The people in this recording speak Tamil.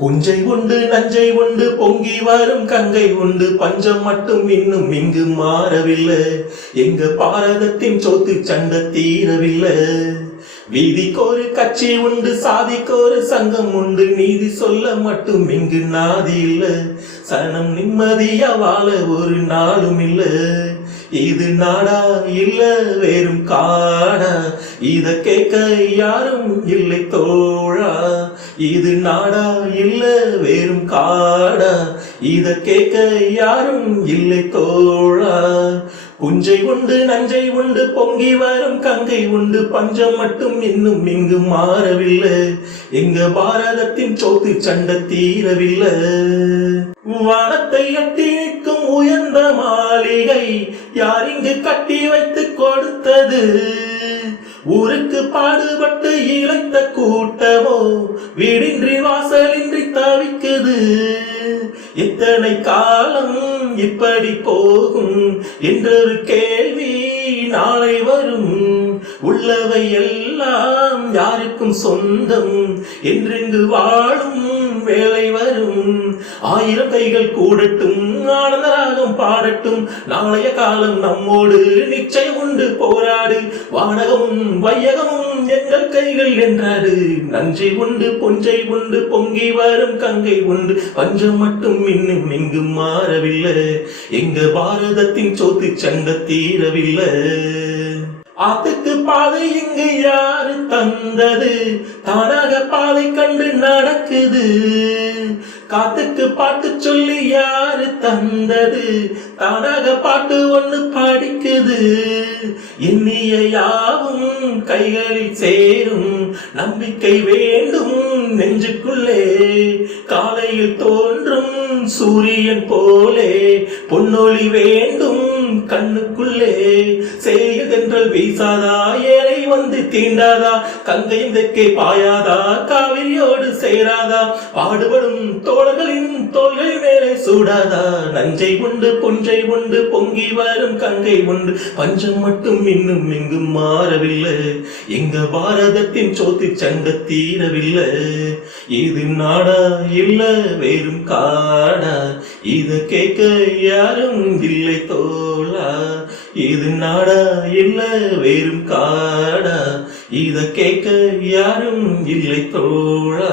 புஞ்சை உண்டு நஞ்சை உண்டு பொங்கி வரும் கங்கை உண்டு பஞ்சம் மட்டும் இன்னும் இங்கு மாறவில்லை. எங்க பாரதத்தின் சோத்து சண்டை தீரவில்லை. வீதிக்கொரு கட்சி உண்டு சாதிக்கொரு சங்கம் உண்டு நீதி சொல்ல மட்டும் இங்கு நாதி இல்ல. சனம் நிம்மதியா வாழ ஒரு நாளும் இல்ல. இது நாடா இல்ல வேறும் காடா இத கேட்க யாரும் இல்லை தோழா. இது நாடா இல்ல வேறும் காடா இத கேட்க யாரும் இல்லை தோழா. புஞ்சை உண்டு நஞ்சை உண்டு பொங்கி வரும் கங்கை உண்டு பஞ்சம் மட்டும் இன்னும் இங்கு மாறவில்லை. எங்க பாரதத்தின் சோத்து சண்டை தீரவில்லை. வானத்தை எட்டி நிற்கும் உயர்ந்த மாளிகை யார் இங்கு கட்டி வைத்து கொடுத்தது? ஊருக்கு பாடுபட்டு இழைத்த கூட்டமோ வீடின்றி வாசலின்றி தவிக்குது. எத்தனை காலம் இப்படி போகும் என்றொரு கேள்வி நாளை வரும். உள்ளவை எல்லாம் யாருக்கும் சொந்தம் என்றெங்கு வாழும் வேலை வரும். ஆயிரம் கைகள் கூடட்டும் ஆனந்த ராகம் பாடட்டும். நாளைய காலம் நம்மோடு நிச்சயம் உண்டு போராடு. வானகமும் வையகமும் எங்கள் கைகள் என்றாடு. நஞ்சை உண்டு பொஞ்சை உண்டு பொங்கி வரும் கங்கை உண்டு பஞ்சம் மட்டும் இன்னும் இங்கு மாறவில்லை. எங்க பாரதத்தின் சோத்து சண்டை தீரவில்லை. ஆத்துக்கு பாதை இங்கு யாரு தந்தது? தானாக பாதை கண்டு நடக்குது. காத்துக்கு பாட்டு சொல்லி யாரு தந்தது? தானாக பாட்டு ஒண்ணு படிக்குது. எண்ணிய யாவும் கைகளில் சேரும். நம்பிக்கை வேண்டும் நெஞ்சுக்குள்ளே. காலையில் தோன்றும் சூரியன் போலே பொன்னொளி வேண்டும் கண்ணுக்குள்ளே. செய்யதென்றல் வீசாதா ஏழை வந்து தீண்டாதா? கங்கையும் தெற்கே பாயாதா காவிரியோடு சேராதா? பாடுபடும் தோழர்களின் தோள்கள் மேலே சூடாதா? நஞ்சை உண்டு புஞ்சை உண்டு பொங்கி வரும் கங்கை உண்டு பஞ்சம் மட்டும் இன்னும் இங்கு மாறவில்லை. எங்க பாரதத்தின் சோத்து சண்டை தீரவில்லை. இது நாடா இல்ல வேறும் காடா இத கேட்க யாரும் இல்லை தோழா. இது நாடா இல்ல வேறும் காடா இத கேட்க யாரும் இல்லை தோழா.